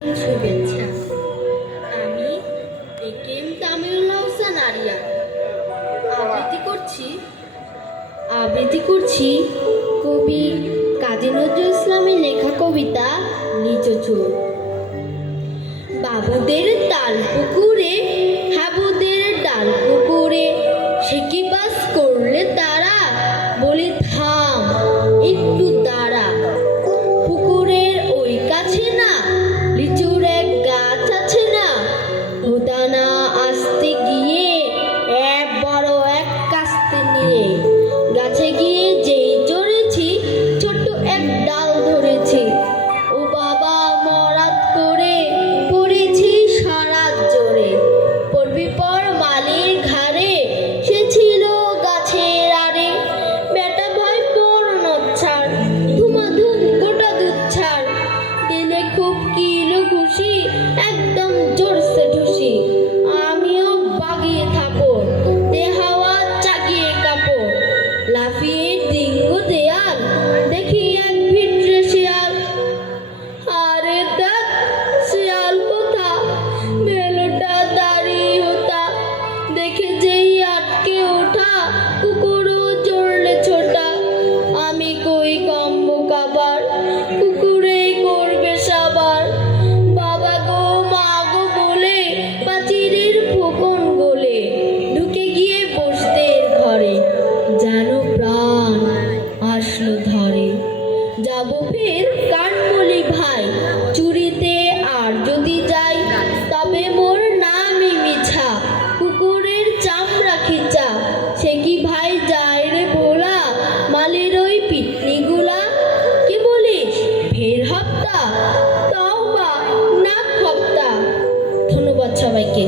শুভেচ্ছা। আমি AKM Tamirul Hossain area আবৃত্তি করছি কবি কাজী নজরুল ইসলামের লেখা কবিতা নিচুচুর। বাবুদের তাল পুকুরে হাবুদের ডাল পুকুরে সে কি বাস করলে তারা, বলি থাম একটু দাঁড়া। পুকুরের ওই কাছে না লিচুর এক গাছ আছে না, হোদানা আসতে গিয়ে এক বড় এক কাস্তে নিয়ে গাছে গিয়ে যেই চড়েছি ছোট্ট এক ডাল ধরেছি। ও বাবা মরাত করে পড়েছি সারা জোরে, পড়বি পর মালির ঘাড়ে সে ছিল গাছের আড়ে। বেটা ভয় পড়ন ছাড় ধুমাধুম গোটা দুধ ছাড়, দিলে খুব কিলো খুশি একদম জোরসে ঠুসি। আমিও বাগিয়ে থাপড় দে হাওয়া চাগিয়ে কাপড়, লাফিয়ে ডিঙ্গো দেয়াল দেখি এক ভিটরে শিয়াল। আরে দেখ শিয়াল কোথা মেলোটা দাঁড়িয়ে হতা, দেখে যেই আটকে ওঠা কুকুরও জড়লে ছোটা। আমি কই কম্ব কাবার কুকুরেই করবে সাবার, বাবা গো মা গো বলে পাচিরের ফোকন গলে ঢুকে গিয়ে বসতে ঘরে, যেন প্রাণ আসলো ধরে। যাবো ফের কানমলি ভাই চুরিতে, আর যদি যাই তবে মোর নামই মিছা, কুকুরের চামড়া খিচা। সে কি ভাই যায় রে ভোলা মালের ওই পিটনি গুলা, কি বলিস ফের হপ্তা তাও বা নাক হপ্তা। ধন্যবাদ সবাইকে।